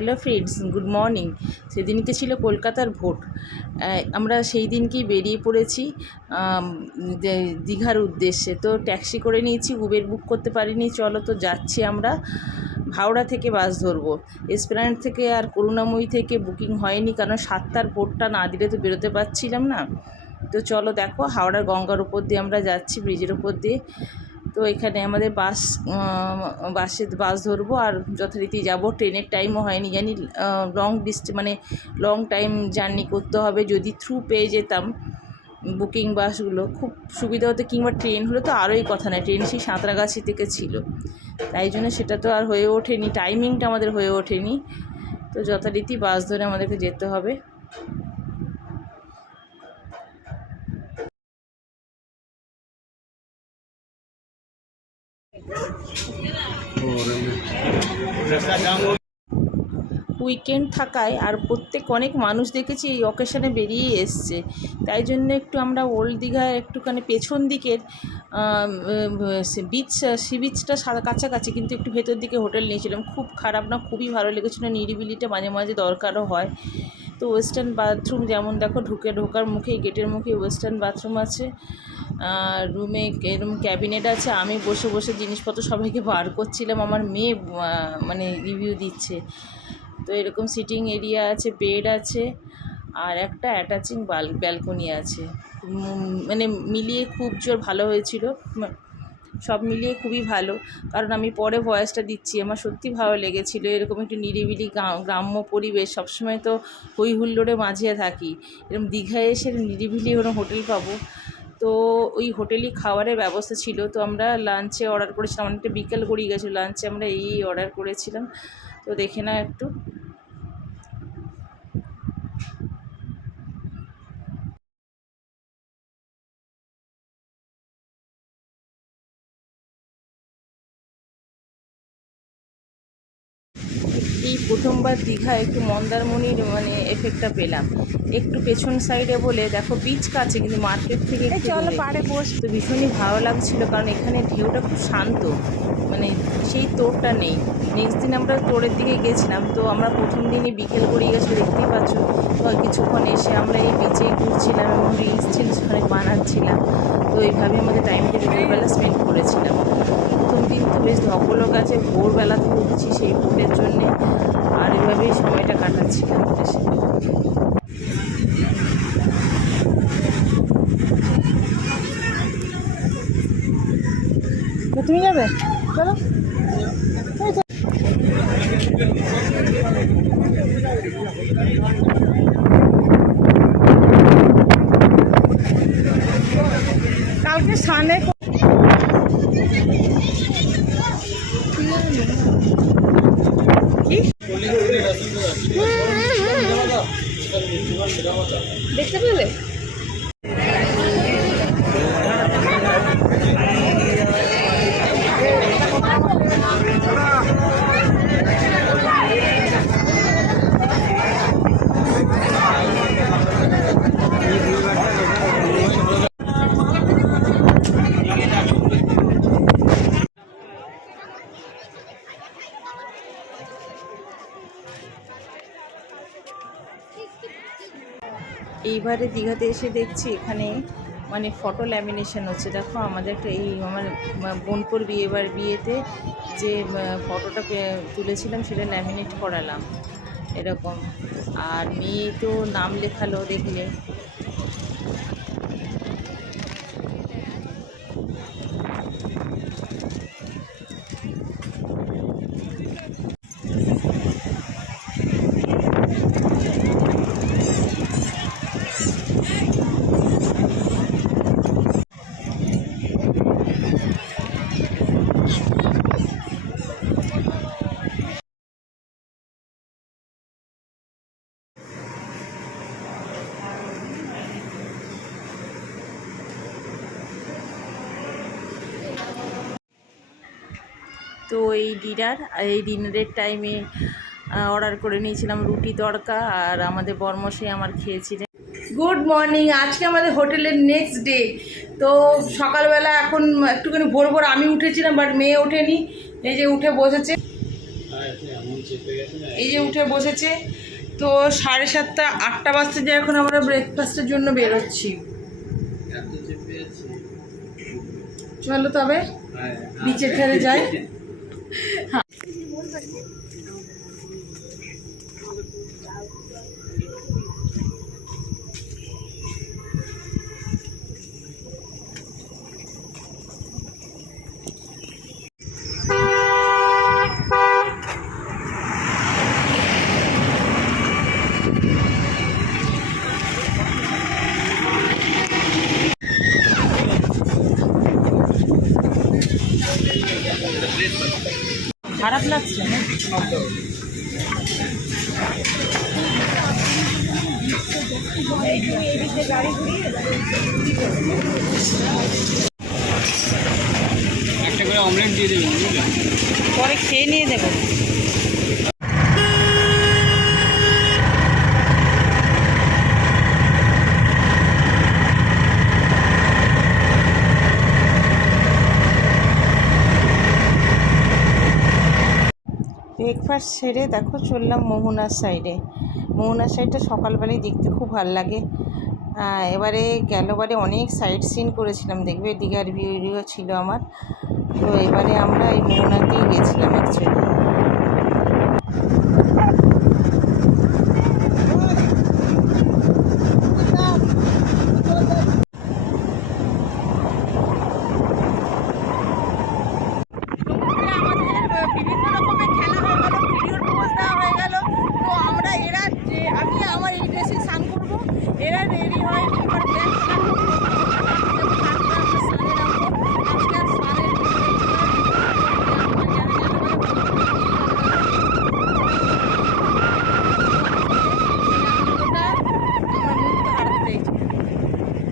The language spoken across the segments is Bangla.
Hello friends, good morning. সেদিনকে ছিল কলকাতার ভোট। আমরা সেই দিনকেই বেরিয়ে পড়েছি দীঘার উদ্দেশ্যে। তো ট্যাক্সি করে নিয়েছি, উবের বুক করতে পারিনি। চলো তো যাচ্ছি আমরা। হাওড়া থেকে বাস ধরবো। এসপ্ল্যানেড থেকে আর করুণাময়ী থেকে বুকিং হয়নি, কারণ 7টার ভোটটা না দিলে তো বেরোতে পারছিলাম না। তো চলো দেখো, হাওড়ার গঙ্গার উপর দিয়ে আমরা যাচ্ছি, ব্রিজের উপর দিয়ে। তো এখানে আমাদের বাস ধরবো আর যথারীতি যাব। ট্রেনের টাইমও হয়নি, জানি লং টাইম জার্নি করতে হবে। যদি থ্রু পেয়ে যেতাম বুকিং বাসগুলো খুব সুবিধা হতো, কিংবা ট্রেন হলে তো আরোই কথা নয়। ট্রেন সেই সাঁতরাগাছি থেকে ছিল, তাই জন্য সেটা তো আর হয়ে ওঠেনি, টাইমিংটা আমাদের হয়ে ওঠেনি। তো যথারীতি বাস ধরে আমাদেরকে যেতে হবে। উইকেন্ড থাকায় আর অনেক মানুষ দেখেছি এই অকেশনে বেরিয়ে এসছে, তাই জন্য একটু আমরা ওল্ড দীঘায় একটুখানি পেছন দিকের সি বিচটা কাছাকাছি, কিন্তু একটু ভেতর দিকে হোটেল নিয়েছিলাম। খুব খারাপ না, খুবই ভালো লেগেছিলো। নিরিবিলিটা মাঝে মাঝে দরকারও হয়। তো ওয়েস্টার্ন বাথরুম, যেমন দেখো ঢোকার মুখে, গেটের মুখে ওয়েস্টার্ন বাথরুম আছে। রুমে এরকম ক্যাবিনেট আছে। আমি বসে বসে জিনিসপত্র সবাইকে বার করছিলাম, আমার মেয়ে মানে রিভিউ দিচ্ছে। তো এরকম সিটিং এরিয়া আছে, বেড আছে, আর একটা অ্যাটাচিং ব্যালকনি আছে। মানে মিলিয়ে খুব জোর ভালো হয়েছিল, সব মিলিয়ে খুবই ভালো। কারণ আমি পরে ভয়েসটা দিচ্ছি, আমার সত্যি ভালো লেগেছিলো। এরকম একটু নিরিবিলি গ্রাম্য পরিবেশ, সবসময় তো হই হুল্লোড়ে মাঝে থাকি, এরকম দীঘায় এসে নিরিবিলি কোনো হোটেল পাবো। তো ওই হোটেলই খাবারের ব্যবস্থা ছিল। তো আমরা লাঞ্চে অর্ডার করেছিলাম, অনেকটা বিকেল গড়িয়ে গেছিলো। লাঞ্চে আমরা এই অর্ডার করেছিলাম। তো দেখে না একটু। এই প্রথমবার দীঘায় একটু মন্দারমণির মানে এফেক্টটা পেলাম। একটু পেছন সাইডে বলে দেখো, বিচ কাছে কিন্তু মার্কেট থেকে চলো পাড়ে বসতে ভীষণই ভালো লাগছিলো, কারণ এখানে ঢেউটা খুব শান্ত, মানে সেই তোড়টা নেই। নেক্সট দিন আমরা তোড়ের দিকে গেছিলাম। তো আমরা প্রথম দিনই বিকেল গড়িয়ে গেছিলো, দেখতেই পাচ্ছ। তো কিছুক্ষণ এসে আমরা এই বিচে ঘুরছিলাম এবং রিলস অনেক বানাচ্ছিলাম। তো এইভাবে আমাদের টাইমটা বিকেলবেলা স্পেন্ড করেছিলাম। প্রথম দিন তো বেশ ধকলও গেছে, ভোরবেলাতে উঠছি সেই ভোটের জন্যে, আর এভাবেই সময়টা কাটাচ্ছিলাম এসে। তুমি যাবে? চলো। কালকে সানে দেখতে পেলে? এইবারে দীঘাতে এসে দেখছি এখানে মানে ফটো ল্যামিনেশন হচ্ছে। দেখো, আমাদের একটা আমার বোনপুর বিয়েতে যে ফটোটা তুলেছিলাম সেটা ল্যামিনেট করালাম এরকম। আর মেয়ে তো নাম লেখালো, দেখলে। তো এই ডিনারের টাইমে অর্ডার করে নিয়েছিলাম রুটি তড়কা, আর আমাদের বরমশাই আমার খেয়েছিলেন। Good morning. আজকে আমাদের হোটেলের নেক্সট ডে। তো সকালবেলা এখন একটুখানি ভোর আমি উঠেছিলাম, বাট মেয়ে ওঠেনি। এই যে উঠে বসেছে। এই যে উঠে বসেছে, তো 7:30 8টা বাজতে যে এখন আমরা ব্রেকফাস্টের জন্য বেরোচ্ছি। চলো তবে বিচের ধারে যাই। খারাপ লাগছে না? একটা করে অমলেট দিয়ে দেবেন, বুঝলেন? পরে খেয়ে নিয়ে দেবো। ব্রেকফাস্ট সেরে দেখো চললাম মোহনার সাইডে। মোহনার সাইডটা সকালবেলায় দেখতে খুব ভালো লাগে। এবারে গেলবারে অনেক সাইট সিন করেছিলাম, দেখবে দীঘার ভিডিও ছিল আমার। তো এবারে আমরা এই মোহনাতেই গেছিলাম অ্যাকচুয়ালি।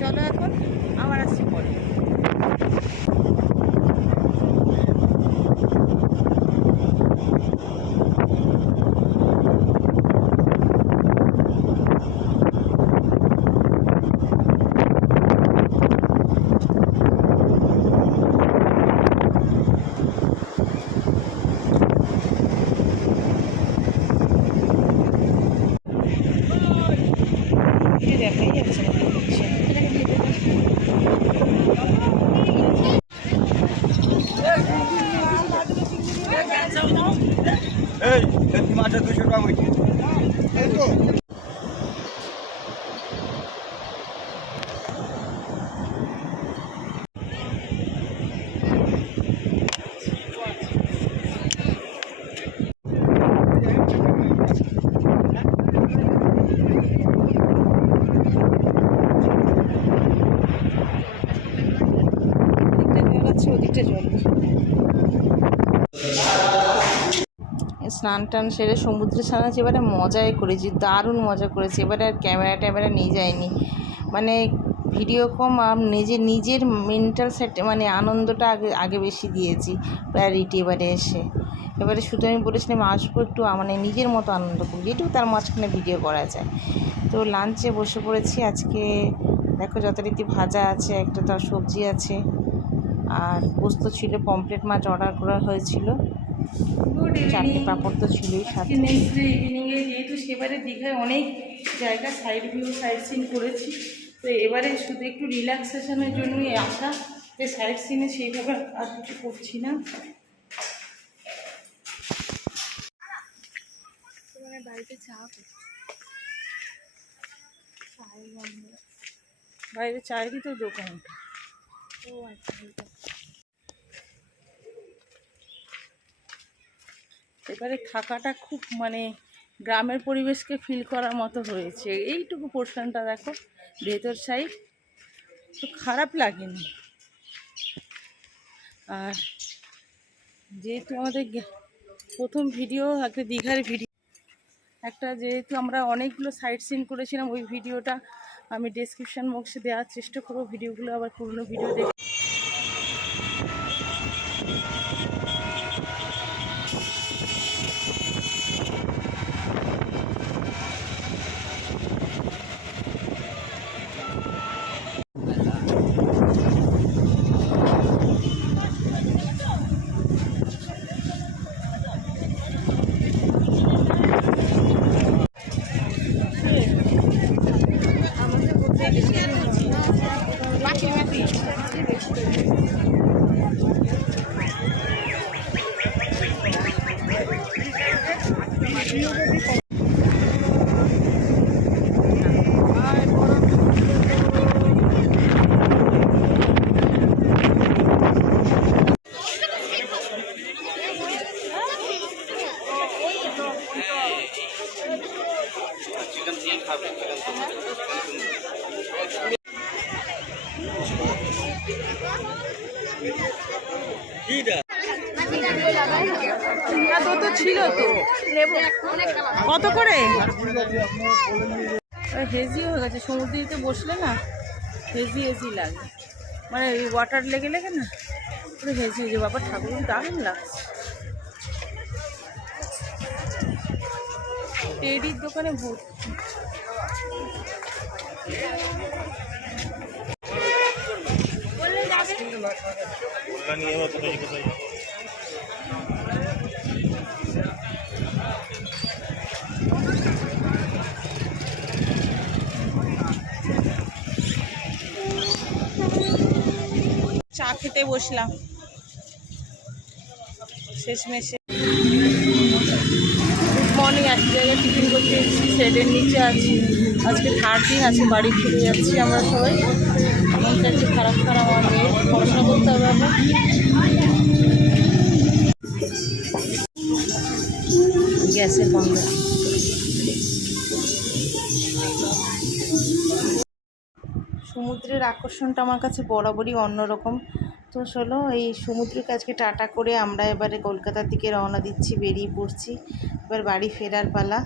চলো এখন আবার আসছি পরে। দেখাই যাচ্ছে না হচ্ছে। এই মাছটা 200 টাকা হয়েছে। ওদিকটা জল স্নান টান সেরে সমুদ্রে স্নান আছে, এবারে মজাই করেছি, দারুণ মজা করেছি। এবারে আর ক্যামেরা ট্যামেরা নিয়ে যায়নি, মানে ভিডিও কম, আর নিজের মেন্টাল সেট মানে আনন্দটা আগে বেশি দিয়েছি প্রায়োরিটি। এবারে শুধু আমি বলেছিলাম আসবো একটু মানে নিজের মতো আনন্দ করি, যেটুকু তার মাঝখানে ভিডিও করা যায়। তো লাঞ্চে বসে পড়েছি। আজকে দেখো যথারীতি ভাজা আছে, একটা তার সবজি আছে, আর পোস্ত ছিল, পমফ্রেট মাছ অর্ডার করা হয়েছিল, 4টে পাঁপড় তো ছিলই সাথে। নেক্সট ডে ইভিনিংয়ে যেহেতু সেবারে দীঘায় অনেক জায়গা সাইড সিন করেছি, তো এবারে শুধু একটু রিল্যাক্সেশনের জন্যই আসা, যে সাইড সিনে সেইভাবে আর কিছু করছি না। বাইরে চায়েরই তো দোকানটা। ও আচ্ছা। এবারে থাকাটা খুব মানে গ্রামের পরিবেশকে ফিল করার মতো হয়েছে। এইটুকু পোর্শনটা দেখো ভেতর সাইড, তো খারাপ লাগেনি। আর যেহেতু আমাদের প্রথম ভিডিও একটা দীঘার ভিডিও, একটা যেহেতু আমরা অনেকগুলো সাইট সিন করেছিলাম, ওই ভিডিওটা আমি ডেসক্রিপশান বক্সে দেওয়ার চেষ্টা করবো। ভিডিওগুলো আবার পুরনো ভিডিও দেখে তো ছিল তো কত করে? হেজি হয়ে গেছে, সমুদ্রেতে বসলে না হেজি হেজি লাগে, মানে ওয়াটার লেগে লেগে না পুরো হেজি হয়ে যায়। বাবা ঠাকুর দারুণ লাগছে। টেডির দোকানে ভর্তি। চা খেতে বসলাম শেষমেশে। গুড মর্নিং, এক জায়গায় টিফিন করতে এসেছি, শেডের নিচে আছি। আজকে 3rd দিন আছে, বাড়ি ফিরে যাচ্ছি আমরা সবাই। মনটা একটু খারাপ খারাপ, আমার মেয়ে পড়াশোনা করতে হবে আমার। গ্যাসের বন্ধ। সমুদ্রের আকর্ষণটা আমার কাছে বরাবরই অন্যরকম। তো চলো এই সমুদ্রকে আজকে টাটা করে আমরা এবারে কলকাতার দিকে রওনা দিচ্ছি, বেরিয়ে পড়ছি। এবার বাড়ি ফেরার পালা।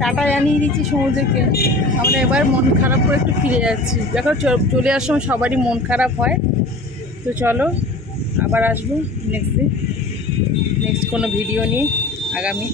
টাটা জানিয়ে দিচ্ছি সমুদ্রকে, আমরা এবার মন খারাপ করে একটু ফিরে যাচ্ছি। দেখো চলে আসার সময় সবারই মন খারাপ হয়। তো চলো আবার আসবো নেক্সট কোনো ভিডিও নিয়ে আগামী।